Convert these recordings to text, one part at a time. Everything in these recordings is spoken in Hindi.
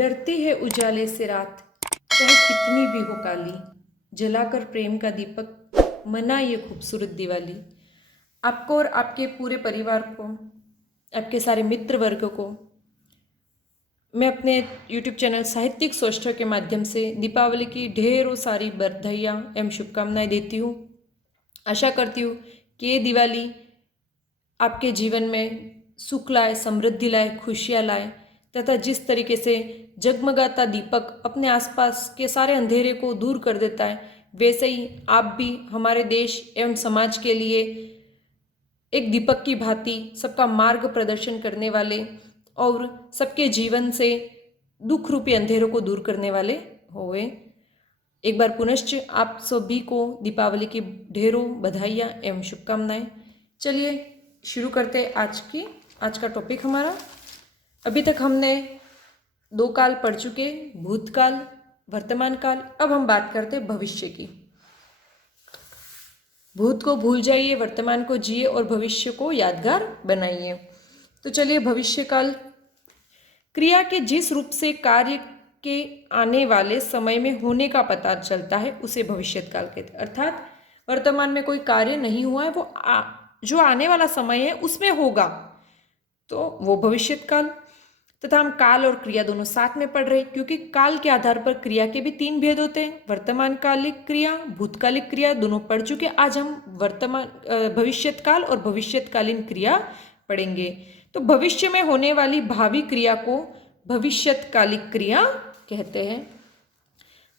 डरती है उजाले से रात, चाहे कितनी भी हो काली। जलाकर प्रेम का दीपक, मनाइए खूबसूरत दिवाली। आपको और आपके पूरे परिवार को, आपके सारे मित्र वर्ग को मैं अपने YouTube चैनल साहित्यिक सोष्ठों के माध्यम से दीपावली की ढेरों सारी बधाइयाँ एवं शुभकामनाएं देती हूँ। आशा करती हूँ कि ये दिवाली आपके जीवन में सुख लाए, समृद्धि लाए, खुशियाँ लाए तथा जिस तरीके से जगमगाता दीपक अपने आसपास के सारे अंधेरे को दूर कर देता है, वैसे ही आप भी हमारे देश एवं समाज के लिए एक दीपक की भांति सबका मार्ग प्रदर्शन करने वाले और सबके जीवन से दुख रूपी अंधेरों को दूर करने वाले होए। एक बार पुनश्च आप सभी को दीपावली की ढेरों बधाइयाँ एवं शुभकामनाएं। चलिए शुरू करते आज का टॉपिक हमारा। अभी तक हमने 2 काल पढ़ चुके, भूतकाल, वर्तमान काल। अब हम बात करते भविष्य की। भूत को भूल जाइए, वर्तमान को जिए और भविष्य को यादगार बनाइए। तो चलिए भविष्य काल। क्रिया के जिस रूप से कार्य के आने वाले समय में होने का पता चलता है उसे भविष्यत काल कहते हैं। अर्थात वर्तमान में कोई कार्य नहीं हुआ है, वो जो आने वाला समय है उसमें होगा, तो वो भविष्यत काल। तथा हम काल और क्रिया दोनों साथ में पढ़ रहे, क्योंकि काल के आधार पर क्रिया के भी 3 भेद होते हैं। वर्तमान कालिक क्रिया, भूतकालिक क्रिया दोनों पढ़ चुके। आज हम भविष्यत काल और भविष्यतकालीन क्रिया पढ़ेंगे। तो भविष्य में होने वाली भावी क्रिया को भविष्यतकालिक क्रिया कहते हैं।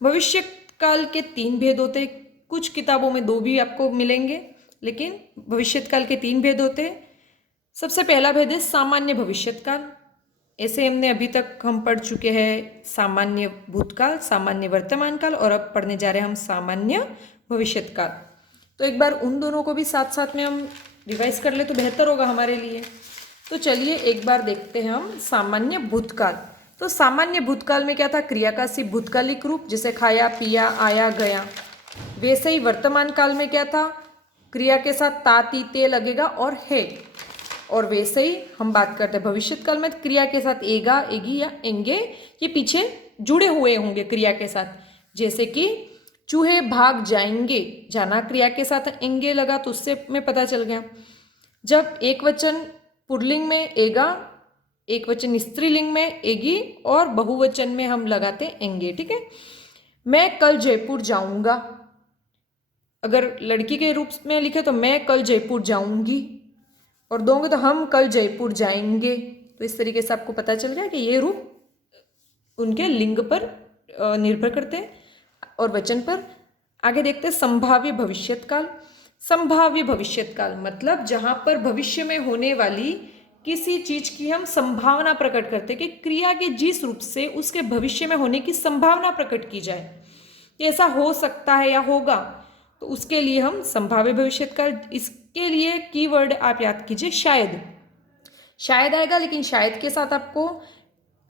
भविष्य काल के 3 भेद होते हैं। कुछ किताबों में 2 भी आपको मिलेंगे, लेकिन भविष्यत काल के 3 भेद होते हैं। सबसे पहला भेद है सामान्य भविष्यत काल। ऐसे हमने अभी तक हम पढ़ चुके हैं सामान्य भूतकाल, सामान्य वर्तमान काल, और अब पढ़ने जा रहे हैं हम सामान्य भविष्यत काल। तो एक बार उन दोनों को भी साथ साथ में हम रिवाइज कर ले तो बेहतर होगा हमारे लिए। तो चलिए एक बार देखते हैं हम सामान्य भूतकाल। तो सामान्य भूतकाल में क्या था? क्रिया का सिर्फ भूतकालिक रूप, जैसे खाया, पिया, आया, गया। वैसे ही वर्तमान काल में क्या था? क्रिया के साथ ता, ती, ते लगेगा और है। और वैसे ही हम बात करते हैं भविष्यत काल में क्रिया के साथ एगा, एगी या एंगे ये पीछे जुड़े हुए होंगे क्रिया के साथ। जैसे कि चूहे भाग जाएंगे, जाना क्रिया के साथ एंगे लगा तो उससे में पता चल गया। जब एक वचन पुल्लिंग में एगा, एक वचन स्त्रीलिंग में एगी और बहुवचन में हम लगाते एंगे। ठीक है। मैं कल जयपुर जाऊंगा, अगर लड़की के रूप में लिखे तो मैं कल जयपुर जाऊंगी, और दोगे तो हम कल जयपुर जाएंगे। तो इस तरीके से आपको पता चल गया कि ये रूप उनके लिंग पर निर्भर करते हैं और वचन पर। आगे देखते हैं संभाव्य भविष्यत काल। संभाव्य भविष्यत काल मतलब जहां पर भविष्य में होने वाली किसी चीज की हम संभावना प्रकट करते कि क्रिया के जिस रूप से उसके भविष्य में होने की संभावना प्रकट की जाए कि ऐसा हो सकता है या होगा, तो उसके लिए हम संभाव्य भविष्यत काल। इसके लिए कीवर्ड आप याद कीजिए शायद। शायद आएगा, लेकिन शायद के साथ आपको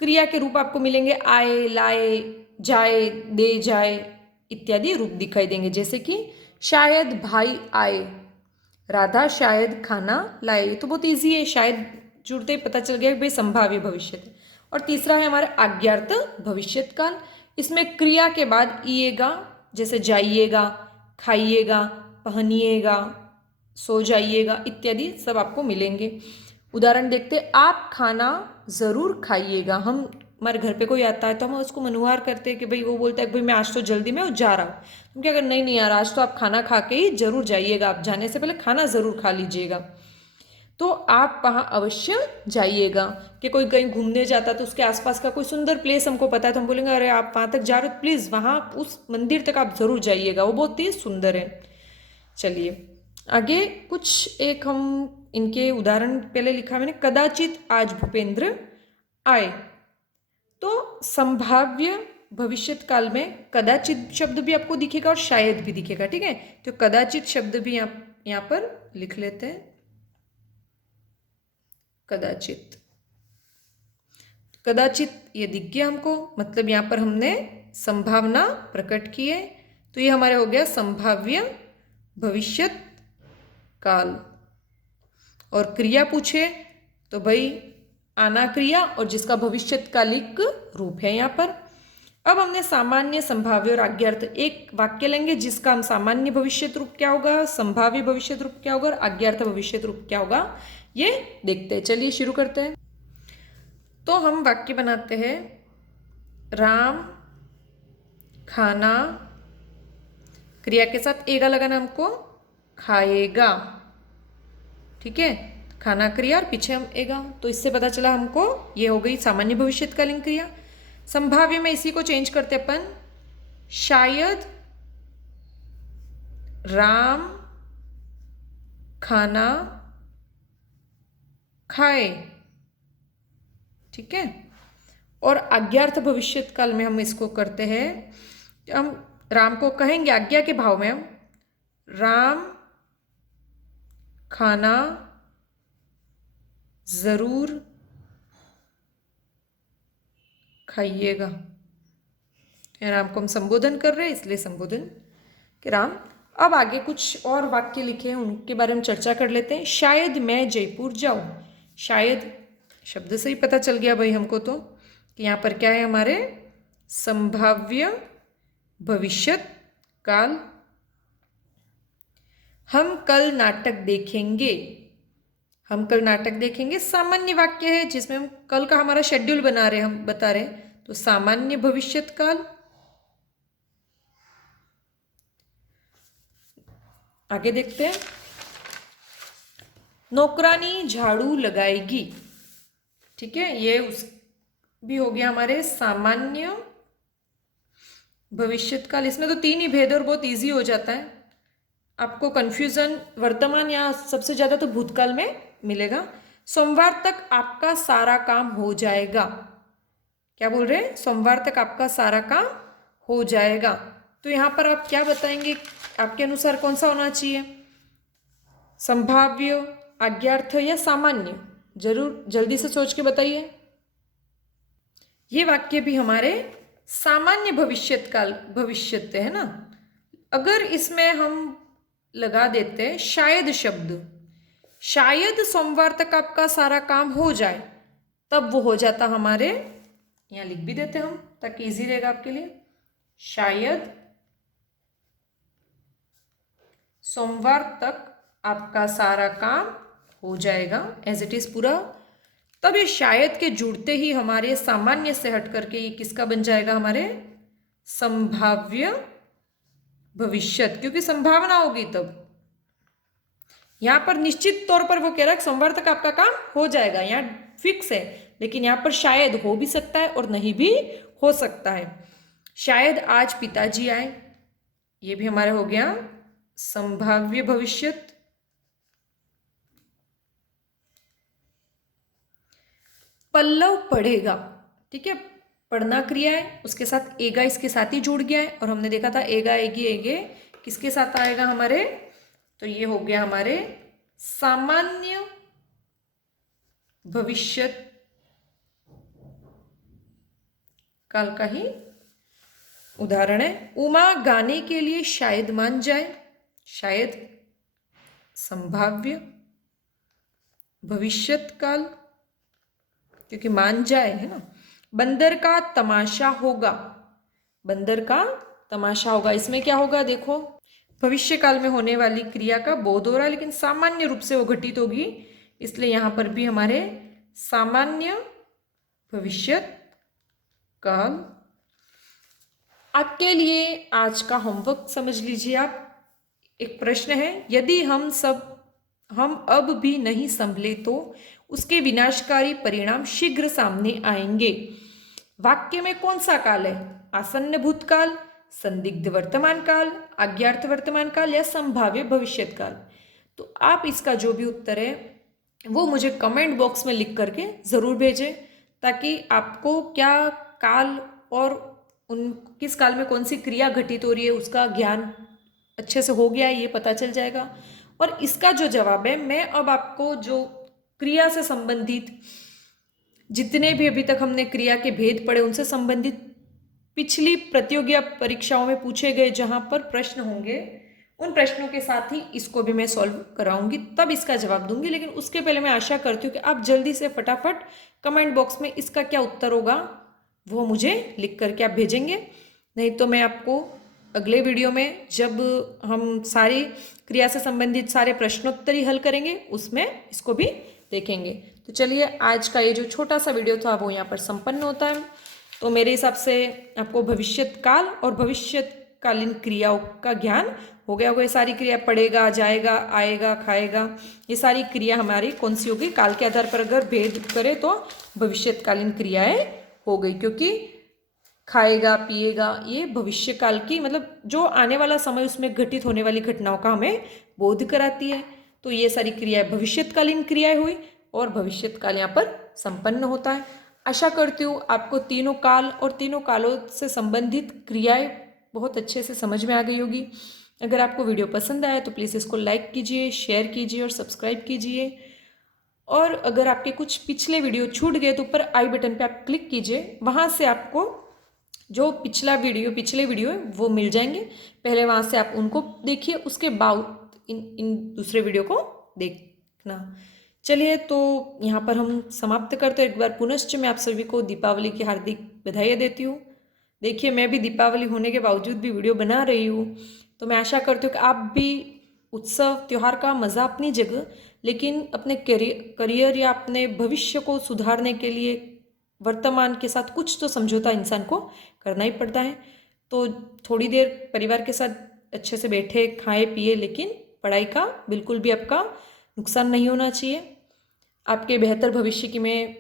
क्रिया के रूप आपको मिलेंगे आए, लाए, जाए, दे जाए इत्यादि रूप दिखाई देंगे। जैसे कि शायद भाई आए, राधा शायद खाना लाए। तो बहुत ईजी है, शायद जुड़ते पता चल गया कि भाई संभाव्य भविष्य है। और तीसरा है हमारा आज्ञार्थ भविष्यत काल। इसमें क्रिया के बाद ईएगा, जैसे जाइएगा, खाइएगा, पहनिएगा, सो जाइएगा इत्यादि सब आपको मिलेंगे। उदाहरण देखते, आप खाना ज़रूर खाइएगा। हमारे घर पे कोई आता है तो हम उसको मनुहार करते हैं कि भाई, वो बोलता है कि भाई मैं आज तो जल्दी में जा रहा हूँ, तुम क्या अगर नहीं यार आज तो आप खाना खा के ही जरूर जाइएगा, आप जाने से पहले खाना ज़रूर खा लीजिएगा। तो आप वहाँ अवश्य जाइएगा। कि कोई कहीं घूमने जाता तो उसके आसपास का कोई सुंदर प्लेस हमको पता है तो हम बोलेंगे अरे आप वहाँ तक जा रहे हो, प्लीज़ वहाँ उस मंदिर तक आप ज़रूर जाइएगा, वो बहुत ही सुंदर है। चलिए आगे कुछ एक हम इनके उदाहरण पहले लिखा मैंने, कदाचित आज भूपेंद्र आए। तो संभाव्य भविष्यत काल में कदाचित शब्द भी आपको दिखेगा और शायद भी दिखेगा। ठीक है, तो कदाचित शब्द भी यहाँ पर लिख लेते हैं। कदाचित, कदाचित ये दिख गया हमको, मतलब यहाँ पर हमने संभावना प्रकट की है। तो ये हमारे हो गया संभाव्य भविष्यत काल। और क्रिया पूछे तो भाई आना क्रिया और जिसका भविष्यकालिक रूप है यहाँ पर। अब हमने सामान्य, संभाव्य और आज्ञार्थ, एक वाक्य लेंगे जिसका हम सामान्य भविष्यत रूप क्या होगा, संभाव्य भविष्यत रूप क्या होगा और आज्ञार्थ भविष्यत रूप क्या होगा, ये देखते हैं। चलिए शुरू करते हैं। तो हम वाक्य बनाते हैं, राम खाना, क्रिया के साथ एगा लगाना हमको, खाएगा। ठीक है, खाना क्रिया और पीछे हम एगा, तो इससे पता चला हमको ये हो गई सामान्य भविष्यकालीन क्रिया। संभाव्य में इसी को चेंज करते अपन, शायद राम खाना खाए। ठीक है, और आज्ञार्थ भविष्यत काल में हम इसको करते हैं, हम राम को कहेंगे आज्ञा के भाव में, हम राम खाना जरूर खाइएगा। राम को हम संबोधन कर रहे हैं इसलिए संबोधन कि राम। अब आगे कुछ और वाक्य लिखे हैं उनके बारे में चर्चा कर लेते हैं। शायद मैं जयपुर जाऊं। शायद शब्द से ही पता चल गया भाई हमको तो कि यहाँ पर क्या है हमारे संभाव्य भविष्यत काल। हम कल नाटक देखेंगे। हम कल नाटक देखेंगे सामान्य वाक्य है जिसमें हम कल का हमारा शेड्यूल बना रहे, हम बता रहे, तो सामान्य भविष्यत काल। आगे देखते हैं, नौकरानी झाड़ू लगाएगी। ठीक है, ये उस भी हो गया हमारे सामान्य भविष्यत काल। इसमें तो 3 ही भेद और बहुत इजी हो जाता है, आपको कंफ्यूजन वर्तमान या सबसे ज्यादा तो भूतकाल में मिलेगा। सोमवार तक आपका सारा काम हो जाएगा। क्या बोल रहे हैं, सोमवार तक आपका सारा काम हो जाएगा। तो यहां पर आप क्या बताएंगे, आपके अनुसार कौन सा होना चाहिए, संभाव्य, आज्ञार्थ या सामान्य? जरूर जल्दी से सोच के बताइए। ये वाक्य भी हमारे सामान्य भविष्यत काल भविष्यत है ना। अगर इसमें हम लगा देते हैं शायद शब्द, शायद सोमवार तक आपका सारा काम हो जाए, तब वो हो जाता हमारे, यहाँ लिख भी देते हम ताकि इजी रहेगा आपके लिए, शायद सोमवार तक आपका सारा काम हो जाएगा, एज इट इज पूरा। तब ये शायद के जुड़ते ही हमारे सामान्य से हट करके ये किसका बन जाएगा, हमारे संभाव्य भविष्यत, क्योंकि संभावना होगी तब। यहां पर निश्चित तौर पर वो कह रहा है सोमवार तक आपका काम हो जाएगा, यहाँ फिक्स है, लेकिन यहां पर शायद हो भी सकता है और नहीं भी हो सकता है। शायद आज पिताजी आए, ये भी हमारा हो गया संभाव्य भविष्यत। पल्लव पढ़ेगा। ठीक है, पढ़ना क्रिया है, उसके साथ एगा इसके साथ ही जुड़ गया है, और हमने देखा था एगा एगी एगे किसके साथ आएगा हमारे, तो ये हो गया हमारे सामान्य भविष्यत काल का ही उदाहरण है। उमा गाने के लिए शायद मान जाए, शायद संभाव्य भविष्यत काल, क्योंकि मान जाए है ना। बंदर का तमाशा होगा। बंदर का तमाशा होगा, इसमें क्या होगा, देखो भविष्य काल में होने वाली क्रिया का बोध हो रहा है, लेकिन सामान्य रूप से वो घटित होगी, इसलिए यहां पर भी हमारे सामान्य भविष्यत काल। आपके लिए आज का होमवर्क समझ लीजिए आप, एक प्रश्न है, यदि हम अब भी नहीं संभले तो उसके विनाशकारी परिणाम शीघ्र सामने आएंगे। वाक्य में कौन सा काल है, आसन्न भूतकाल, संदिग्ध वर्तमान काल, अज्ञार्थ वर्तमान काल या संभाव्य भविष्यत काल? तो आप इसका जो भी उत्तर है वो मुझे कमेंट बॉक्स में लिख करके ज़रूर भेजें, ताकि आपको क्या काल और उन किस काल में कौन सी क्रिया घटित हो रही है उसका ज्ञान अच्छे से हो गया है, ये पता चल जाएगा। और इसका जो जवाब है, मैं अब आपको जो क्रिया से संबंधित जितने भी अभी तक हमने क्रिया के भेद पढ़े उनसे संबंधित पिछली प्रतियोगी परीक्षाओं में पूछे गए जहां पर प्रश्न होंगे उन प्रश्नों के साथ ही इसको भी मैं सॉल्व कराऊंगी, तब इसका जवाब दूंगी। लेकिन उसके पहले मैं आशा करती हूँ कि आप जल्दी से फटाफट कमेंट बॉक्स में इसका क्या उत्तर होगा वो मुझे लिख करके आप भेजेंगे। नहीं तो मैं आपको अगले वीडियो में जब हम सारी क्रिया से संबंधित सारे प्रश्नोत्तर ही हल करेंगे उसमें इसको भी देखेंगे। तो चलिए आज का ये जो छोटा सा वीडियो था वो यहाँ पर संपन्न होता है। तो मेरे हिसाब से आपको भविष्यत काल और भविष्यकालीन क्रियाओं का ज्ञान हो गया होगा। ये सारी क्रिया पड़ेगा, जाएगा, आएगा, खाएगा, ये सारी क्रिया हमारी कौन सी होगी, काल के आधार पर अगर भेद करें तो भविष्यकालीन क्रियाएं हो गई, क्योंकि खाएगा, पिएगा ये भविष्य काल की मतलब जो आने वाला समय उसमें घटित होने वाली घटनाओं का हमें बोध कराती है। तो ये सारी क्रियाएं भविष्यकालीन क्रियाएं हुई और भविष्यत काल यहाँ पर संपन्न होता है। आशा करती हूँ आपको तीनों काल और तीनों कालों से संबंधित क्रियाएं बहुत अच्छे से समझ में आ गई होगी। अगर आपको वीडियो पसंद आया तो प्लीज़ इसको लाइक कीजिए, शेयर कीजिए और सब्सक्राइब कीजिए। और अगर आपके कुछ पिछले वीडियो छूट गए तो ऊपर आई बटन पे आप क्लिक कीजिए, वहाँ से आपको जो पिछले वीडियो है वो मिल जाएंगे। पहले वहाँ से आप उनको देखिए, उसके बाद इन दूसरे वीडियो को देखना। चलिए तो यहाँ पर हम समाप्त करते हैं। एक बार पुनश्च मैं आप सभी को दीपावली की हार्दिक बधाई देती हूँ। देखिए मैं भी दीपावली होने के बावजूद भी वीडियो बना रही हूँ, तो मैं आशा करती हूँ कि आप भी उत्सव त्यौहार का मज़ा अपनी जगह, लेकिन अपने करियर या अपने भविष्य को सुधारने के लिए वर्तमान के साथ कुछ तो समझौता इंसान को करना ही पड़ता है। तो थोड़ी देर परिवार के साथ अच्छे से बैठे, खाए पिए, लेकिन पढ़ाई का बिल्कुल भी आपका नुकसान नहीं होना चाहिए। आपके बेहतर भविष्य की मैं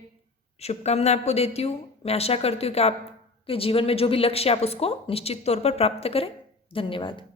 शुभकामना आपको देती हूँ। मैं आशा करती हूँ कि आपके जीवन में जो भी लक्ष्य आप उसको निश्चित तौर पर प्राप्त करें। धन्यवाद।